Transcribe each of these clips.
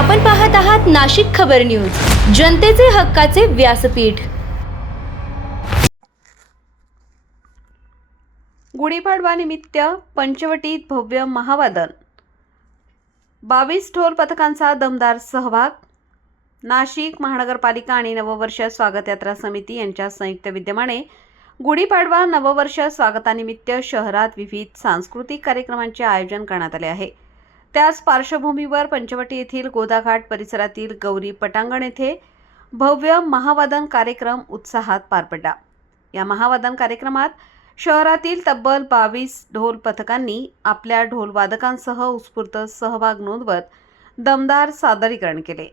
आपण पाहत आहात नाशिक खबर न्यूज, जनतेचे हक्काचे व्यासपीठ। गुढीपाडवा निमित्त पंचवटीत भव्य महावादन, 22 ढोल पथकांचा दमदार सहभाग। नाशिक महानगरपालिका आणि नववर्ष स्वागत यात्रा समिती यांच्या संयुक्त विद्यमाने गुढीपाडवा नववर्ष स्वागतानिमित्त शहरात विविध सांस्कृतिक कार्यक्रमांचे आयोजन करण्यात आले आहे। त्याच पार्श्वभूमीवर पंचवटी येथील गोदाघाट परिसरातील गौरी पटांगण येथे भव्य महावादन कार्यक्रम उत्साहात पार पडला। या महावादन कार्यक्रमात शहरातील तब्बल 22 ढोल पथकांनी आपल्या ढोल वादकांसह उत्स्फूर्त सहभाग नोंदवत दमदार सादरीकरण केले।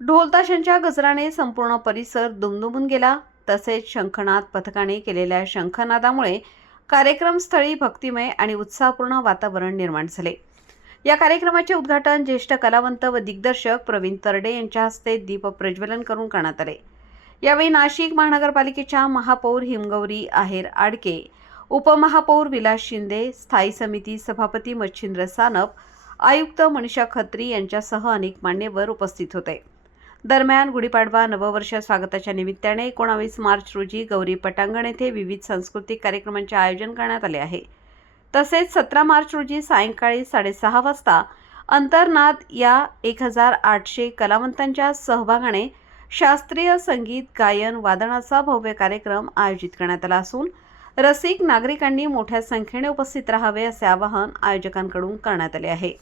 ढोल ताशांच्या गजराने संपूर्ण परिसर दुमदुमून गेला। तसेच शंखनाद पथकाने केलेल्या शंखनादामुळे कार्यक्रमस्थळी भक्तिमय आणि उत्साहपूर्ण वातावरण निर्माण झाले। या कार्यक्रमाचे उद्घाटन ज्येष्ठ कलावंत व दिग्दर्शक प्रवीण तरडे यांच्या हस्ते दीप प्रज्वलन करून करण्यात आले। यावेळी नाशिक महानगरपालिकेच्या महापौर हिमगौरी आहेर आडके, उपमहापौर विलास शिंदे, स्थायी समिती सभापती मच्छिंद्र सानप, आयुक्त मनीषा खत्री यांच्यासह अनेक मान्यवर उपस्थित होते। दरम्यान गुढीपाडवा नववर्ष स्वागताच्या निमित्ताने 19 मार्च रोजी गौरी पटांगण येथे विविध सांस्कृतिक कार्यक्रमांचे आयोजन करण्यात आले आहे। तसेच 17 मार्च रोजी सायंकाळी 6:30 वाजता अंतर्नाद या 1800 कलावंतांच्या सहभागाने शास्त्रीय संगीत गायन वादनाचा भव्य कार्यक्रम आयोजित करण्यात आला असून रसिक नागरिकांनी मोठ्या संख्येने उपस्थित राहावे असे आवाहन आयोजकांकडून करण्यात आले आहे।